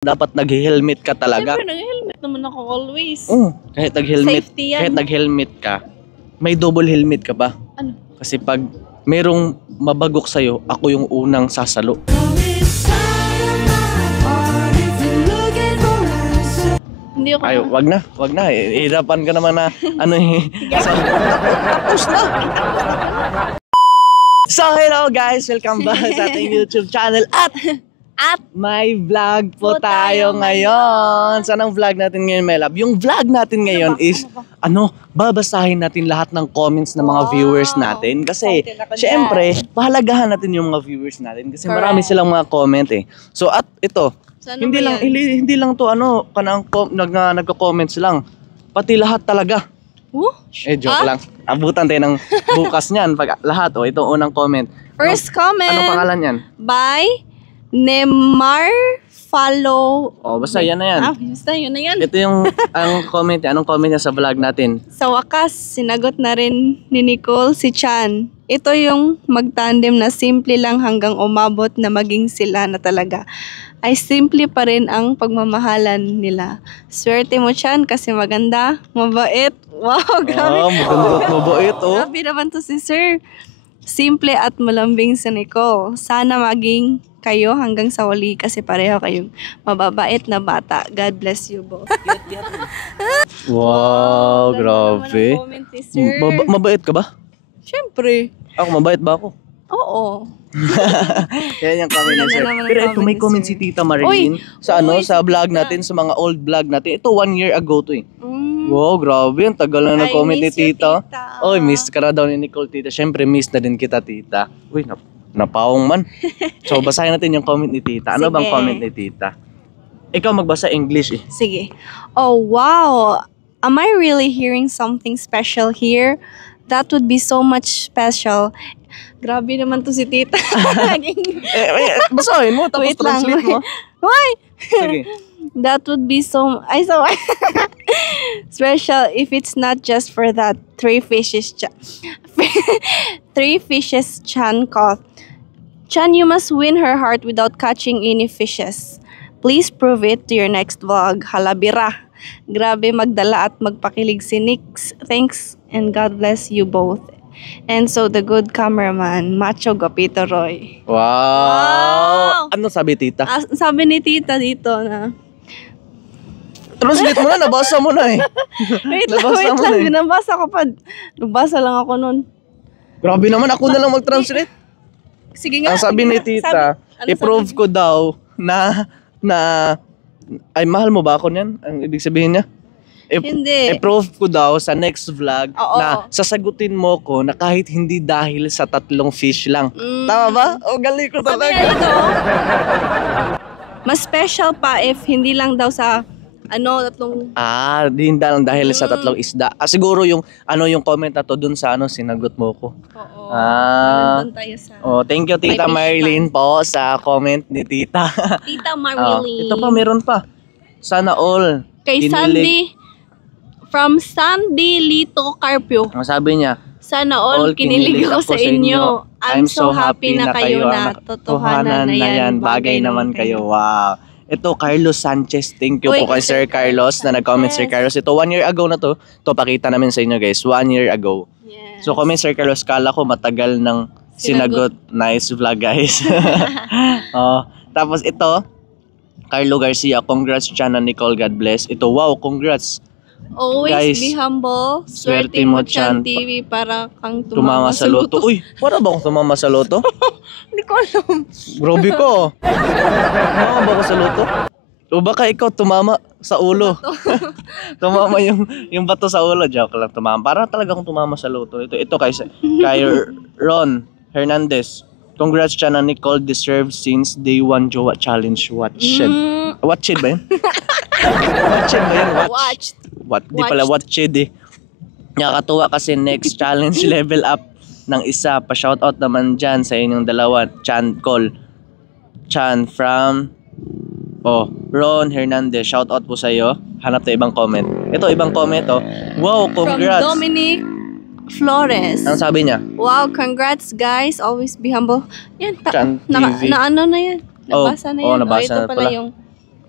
dapat nag-helmet ka talaga. Siyempre, nag-helmet naman ako always. Kahit nag-helmet, Safety yan. kahit nag-helmet ka, may double helmet ka ba? Ano? Kasi pag merong mabagok sa'yo, ako yung unang sasalo. Hindi ako. Ay, wag na. Hirapan ka naman na ano eh. Tapos na. So, hello guys! Welcome back sa ating YouTube channel at may vlog po tayo ngayon. Saan ang vlog natin ngayon, my love? Yung vlog natin ngayon is, babasahin natin lahat ng comments ng mga viewers natin. Kasi, syempre, pahalagahan natin yung mga viewers natin. Kasi marami silang mga comment eh. So, at ito, hindi lang to nagko-comments lang. Pati lahat talaga. Joke lang. Abutan tayo ng bukas niyan pag lahat. Itong unang comment. First comment. Anong pangalan yan? By Neymar Follow. Basta yan na yan. Basta yun na yan. Ito yung ang comment. Anong comment niya sa vlog natin? Sa wakas, sinagot na rin ni Nicole si Chan. Ito yung magtandem na simple lang hanggang umabot na maging sila na talaga. Ay simple pa rin ang pagmamahalan nila. Swerte mo, Chan, kasi maganda, mabait. Wow, grabe. Mabait, Grabe naman to si Sir. Simple at malambing si Nicole. Sana maging kayo hanggang sa huli kasi pareho kayong mababait na bata. God bless you both. Wow, grabe. Mabait ka ba? Siyempre. Ako, mabait ba ako? Oo. Yan yung comment ni Sir. Pero ito may comment si Tita Marilyn sa sa vlog natin, sa mga old vlog natin. Ito 1 year ago to eh. Wow, grabe. Ang tagal na nag-comment ni Tita. Oy, miss ka na daw ni Nicole, Tita. Siyempre, miss na din kita, Tita. Uy, napawang man. So, basahin natin yung comment ni Tita. Ano bang comment ni Tita? Ikaw magbasa English eh. Sige. Oh, wow. Am I really hearing something special here? That would be so much special. Grabe naman to si Tita. Basahin mo, tapos translate mo. Why? Sige. That would be so special if it's not just for that three fishes Chan caught. Chan, you must win her heart without catching any fishes. Please prove it to your next vlog. Halabira. Grabe magdala at magpakilig si Nix. Thanks and God bless you both. And so the good cameraman, Macho Gapito Roy. Wow! Ano sabi Tita? Sabi ni Tita dito na translate mo na, nabasa mo na eh. wait lang, binabasa ko pa. Nabasa lang ako nun. Grabe naman, ako na lang mag-translate. Sige nga. Ang sabi ni Tita, i-prove ko daw na ay mahal mo ba ako niyan? Ang ibig sabihin niya? Hindi. I-prove ko daw sa next vlog na sasagutin mo ko na kahit hindi dahil sa 3 fish lang. Tama ba? Galing ko talaga. Mas special pa if hindi lang daw sa 3. Di lang dahil sa 3 isda. Siguro yung yung comment na to dun sa sinagot mo ko. Oo. Doon tayo sa thank you Tita Marilyn po sa comment ni Tita. Tita Marilyn. Ito pa, meron pa. Sana all. Kay Sandy. From Sandy Lito Carpio. Ang sabi niya, sana all kinilig ako sa inyo. I'm so happy na kayo na. Totohanan na yan. Bagay naman kayo. Wow. Ito, Carlos Sanchez. Thank you po kay Sir Carlos na nag-comment. Sir Carlos, ito 1 year ago na to. Ito, pakita namin sa inyo guys. 1 year ago. Yes. So, comment Sir Carlos, kala ko matagal ng sinagot. Nice vlog guys. Tapos ito, Carlo Garcia. Congrats Chan and Nicole. God bless. Ito, wow, congrats. Always guys, be humble. Swerte mo Chan TV para kang tumama sa loto. Uy, para ba akong tumama sa loto? Hindi ko alam. Grabe ko. Tumama ba ako sa loto? O baka ikaw tumama sa ulo. Tumama yung bato sa ulo. Joke lang, tumama. Para talaga akong tumama sa loto. Ito kay Ron Hernandez. Congrats Chan and Nicole, deserved since day 1 Jowa Challenge. Watched ba yun? Watched ba yun? Watched. Di pala watched eh. Nakakatuwa kasi next challenge level up ng isa. Pa-shoutout naman dyan sa inyong dalawa. Chan from Ron Hernandez. Shoutout po sa iyo. Hanap tayo ibang comment. Ito, ibang comment Wow, congrats. From Dominic Flores. Ang sabi niya? Wow, congrats guys. Always be humble. Yan, Chan TV. na yan. Nabasa na yan. Nabasa ito na pala. yung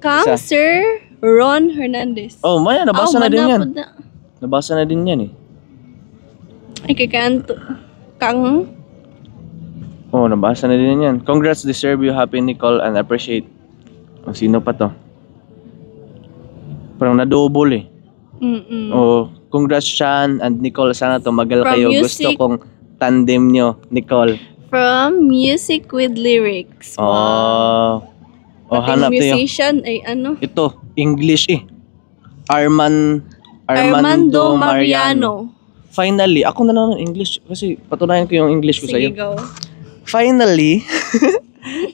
Kang Isa. Sir Ron Hernandez. Oh, maya, nabasa na din yan. manapod na. Nabasa na din yan eh. Ay, kakanto. Kang? Oh, nabasa na din yan. Congrats, deserve you, happy Nicole, and appreciate. Oh, sino pa to? Parang na-double eh. Oh, congrats Sean and Nicole. Sana tumagal From kayo. music. Gusto kong tandem nyo, Nicole. From Music with Lyrics. Oh. Oh, Pati hanap tayo. musician ay ano? Ito, English eh. Armando Armando Mariano. Mariano. Finally, ako na naman English kasi patunayan ko yung English ko Sige, sa'yo. go. Finally,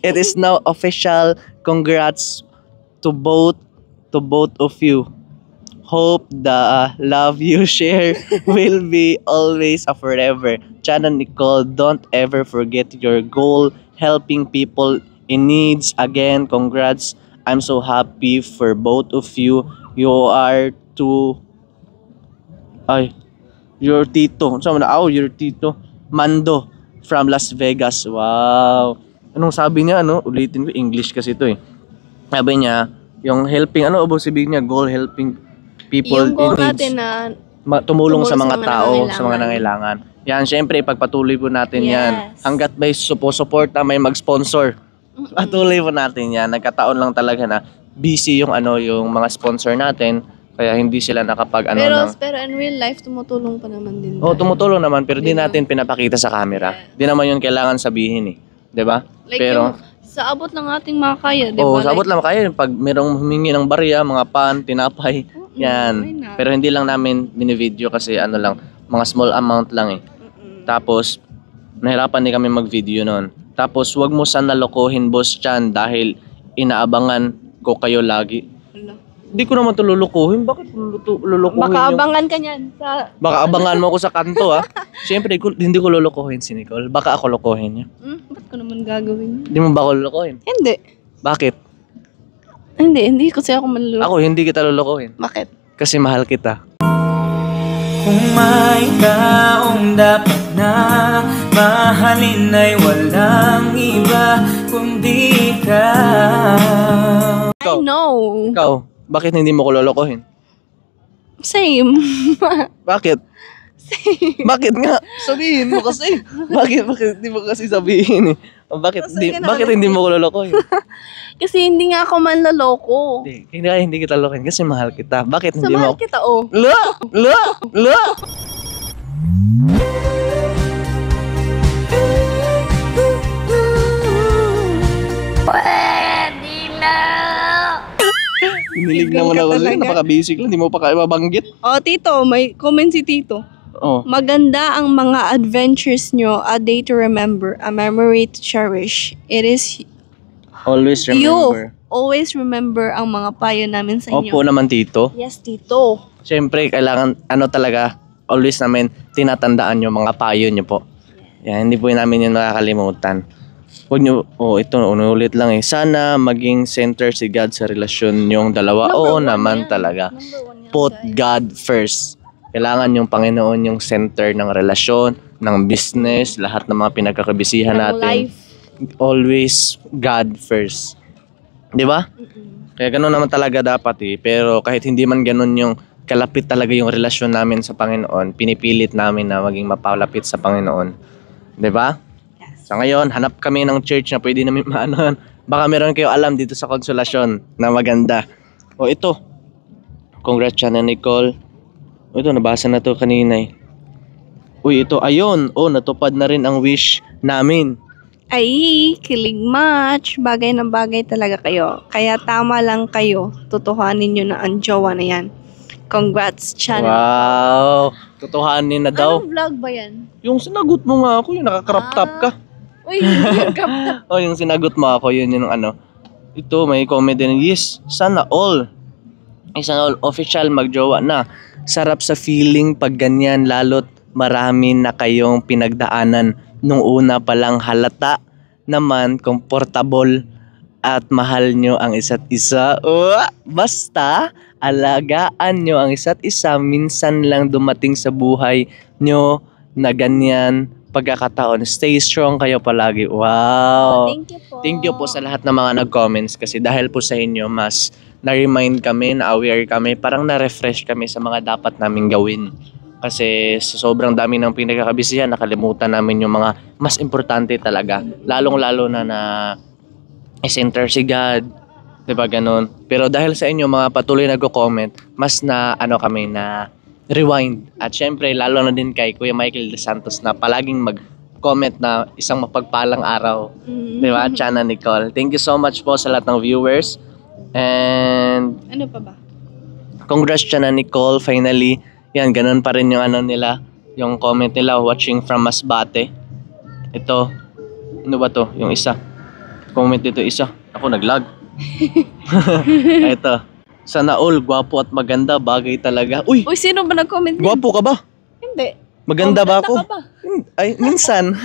it is now official. Congrats to both of you. Hope the love you share will be always a forever. Chan and Nicole, don't ever forget your goal, helping people in needs. Again, congrats. I'm so happy for both of you. You are your tito. Saan mo na? Oh, your tito. Mando from Las Vegas. Wow. Anong sabi niya? Ano? Ulitin ko. English kasi ito eh. Sabi niya, yung helping, ano ba sabihin niya? Goal helping people Yung goal in needs. natin na Tumulong sa mga mga tao, nangangailangan. sa mga nangailangan. Yan, syempre, ipagpatuloy po natin yan. Yes. Hanggat may suporta, may mag-sponsor. Patuloy po natin yan. Nagkataon lang talaga na busy yung yung mga sponsor natin. Kaya hindi sila nakapag pero in real life, tumutulong pa naman din. Oh, tumutulong naman pero di Diba? natin pinapakita sa camera. Di naman yun kailangan sabihin eh. 'Di ba? Like Pero yung, sa abot ng ating mga kaya, di oh, ba? sabot lang kayo pag merong humingi ng barya, mga pan, tinapay, why yan. not? Pero hindi lang namin bini-video kasi lang, mga small amount lang eh. Tapos nahirapan din kami mag-video noon. Tapos wag mo sana lokohin Boss Chan dahil inaabangan ko kayo lagi. Wala. Hindi ko naman to lulukuhin. Bakit lulukuhin Baka yung... abangan ka niyan sa... Baka abangan mo ako sa kanto ha. Siyempre, hindi ko lulukuhin si Nicole. Baka ako lukuhin niya. Ba't ko naman gagawin yun? Hindi mo ba ako lulukuhin? Hindi. Bakit? Hindi kasi ako manluloko. Ako hindi kita lulukuhin. Bakit? Kasi mahal kita. Kung may taong dapat na mahalin ay walang iba kundi ikaw. I know. Ikaw, bakit hindi mo ko lulukuhin? Same. Bakit? Bakit nga? Sabihin mo kasi. Bakit hindi mo kasi sabihin eh? O, bakit hindi mo ko lulukuhin? Kasi hindi nga ako manloloko. Hindi kita lulukuhin kasi mahal kita. Bakit Sa hindi mahal mo? kita, oh. La! Hinilig naman ka ako sa'yo. talaga. Napaka-basic lang. Hindi mo pa kaya mabanggit. Oh, Tito, may comment si Tito. Oh. Maganda ang mga adventures nyo, a day to remember, a memory to cherish. It is Always remember. you. Always remember ang mga payo namin sa inyo. Opo naman, Tito. Yes, Tito. Siyempre, kailangan, talaga, always namin tinatandaan yung mga payo nyo po. Yan, hindi po namin yun makakalimutan. Huwag nyo, ito, ulit lang eh. Sana maging center si God sa relasyon yung dalawa. Oo naman talaga. Put God first. Kailangan yung Panginoon yung center ng relasyon, ng business, lahat ng mga pinagkakabisihan Ng natin. life. Always God first. Di ba? Kaya ganoon naman talaga dapat eh. Pero kahit hindi man ganoon yung kalapit talaga yung relasyon namin sa Panginoon, pinipilit namin na maging mapalapit sa Panginoon. Di ba? Sa ngayon, hanap kami ng church na pwede namin maanohan. Baka meron kayo alam dito sa Konsolasyon na maganda. O ito. Congrats Chan and Nicole. O ito, nabasa na to kanina eh. Uy, ito, ayun. Natupad na rin ang wish namin. Ay, kilig match. Bagay na bagay talaga kayo. Kaya tama lang kayo. Tutuhanin nyo na ang jowa na yan. Congrats, Chan. Wow! Tutuhanin na daw. Anong vlog ba yan? Yung sinagot mo nga ako, yung nakakrop top ka. Uy, yung kapta. Yung sinagot mo ako, yun yung Ito, may comment din. Yes, sana all. Sana all official magjowa na. Sarap sa feeling pag ganyan, lalo't marami na kayong pinagdaanan. Nung una pa lang halata naman, comfortable at mahal nyo ang isa't isa. Basta, alagaan nyo ang isa't isa. Minsan lang dumating sa buhay nyo na ganyan pagkakataon. Stay strong kayo palagi. Wow! Thank you po. Thank you po sa lahat ng mga nag-comments kasi dahil po sa inyo, mas na-remind kami, na-aware kami, parang na-refresh kami sa mga dapat namin gawin. Kasi sa sobrang dami ng pinagkakabisihan, nakalimutan namin yung mga mas importante talaga. Lalong-lalo na center si God, 'di ba ganun? Pero dahil sa inyo mga patuloy nagko-comment, mas na kami na rewind. At syempre lalo na din kay Kuya Michael De Santos na palaging mag-comment na isang mapagpalang araw. 'Di ba? Chana Nicole. Thank you so much po sa lahat ng viewers. And Ano pa ba? congrats Chana Nicole, finally. Yan, ganun pa rin yung nila, yung comment nila, watching from Masbate. Ito, ano ba to? Yung isa. Comment dito isa. Ako naglag. Ito. Sana all, gwapo at maganda, bagay talaga. Uy, Uy, sino ba nag-comment niyan? gwapo ka ba? Hindi. Maganda ba ako? Ka ba? Ay, minsan.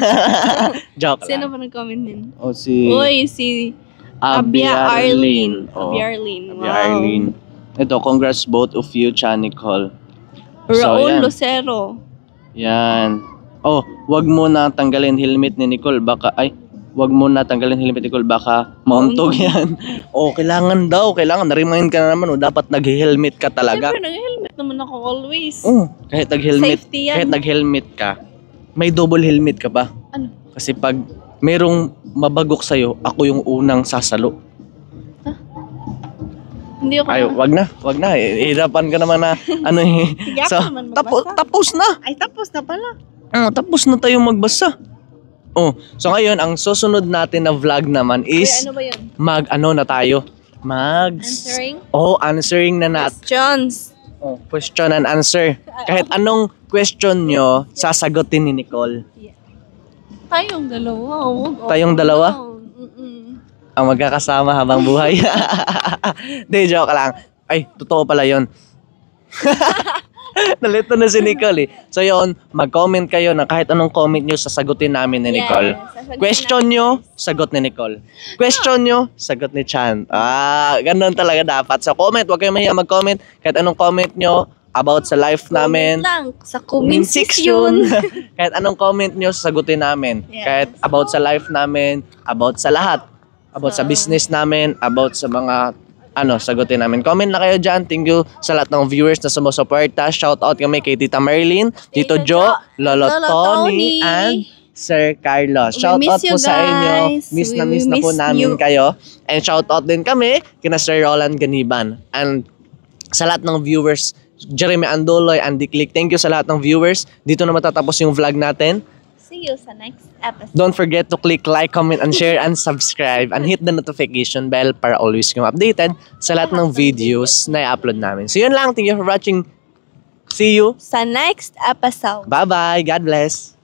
Joke Sino lang. ba nag-comment din? O si Uy, si Abia Arlene. Abia Arlene. Wow. Abia Arlene. Ito, congrats both of you, Chan Nicole. Raul yan. Lucero. Yan. Oh, wag mo na tanggalin helmet ni Nicole baka wag mo na tanggalin helmet ni Nicole baka mauntog yan. Oh, kailangan na-remind ka na naman dapat nag-helmet ka talaga. Siyempre, nag-helmet naman ako always. Oh, kahit nag-helmet, Safety yan. kahit nag-helmet ka, may double helmet ka ba? Ano? Kasi pag merong mabagok sa'yo, ako yung unang sasalo. Hindi ako. Ay, wag na. Hirapan ka naman na Sige, So, ako naman magbasa. tapos na. Ay, tapos na pala. Tapos na tayo magbasa. Oh, so ngayon ang susunod natin na vlog naman Uy, is ano ba yun? na tayo. Answering Answering na natin. questions. Question and answer. Kahit anong question nyo, sasagutin ni Nicole. Tayong dalawa. Tayong dalawa? Mm-mm. Ang magkakasama habang buhay. Di, joke lang. Ay, totoo pala yun. Nalito na si Nicole eh. So yun, mag-comment kayo na kahit anong comment nyo, sasagutin namin ni Nicole. sasagutin Question nyo, sagot ni Nicole. Question nyo, sagot ni Chan. Ganun talaga dapat. So comment, huwag kayong mahiya mag-comment. Kahit anong comment nyo about sa life namin. Comment lang sa comment section. Kahit anong comment nyo, sasagutin namin. Yes. Kahit about sa life namin, about sa lahat. About sa business namin, about sa mga sagutin namin. Comment na kayo dyan. Thank you sa lahat ng viewers na sumusuporta. Shout out kami kay Tita Marilyn, Tito Joe, Lolo Tony, and Sir Carlos. Shout We out miss po you sa inyo. guys. Miss na We miss na po miss namin you. kayo. And shout out din kami kina Sir Roland Ganiban. And sa lahat ng viewers, Jeremy Andoloy, Andy Click. Thank you sa lahat ng viewers. Dito na matatapos yung vlog natin. See you sa next episode. Don't forget to click like, comment, and share, and subscribe, and hit the notification bell para always kayong updated sa lahat ng videos na i-upload namin. So yun lang. Thank you for watching. See you. Sa next episode. Bye-bye. God bless.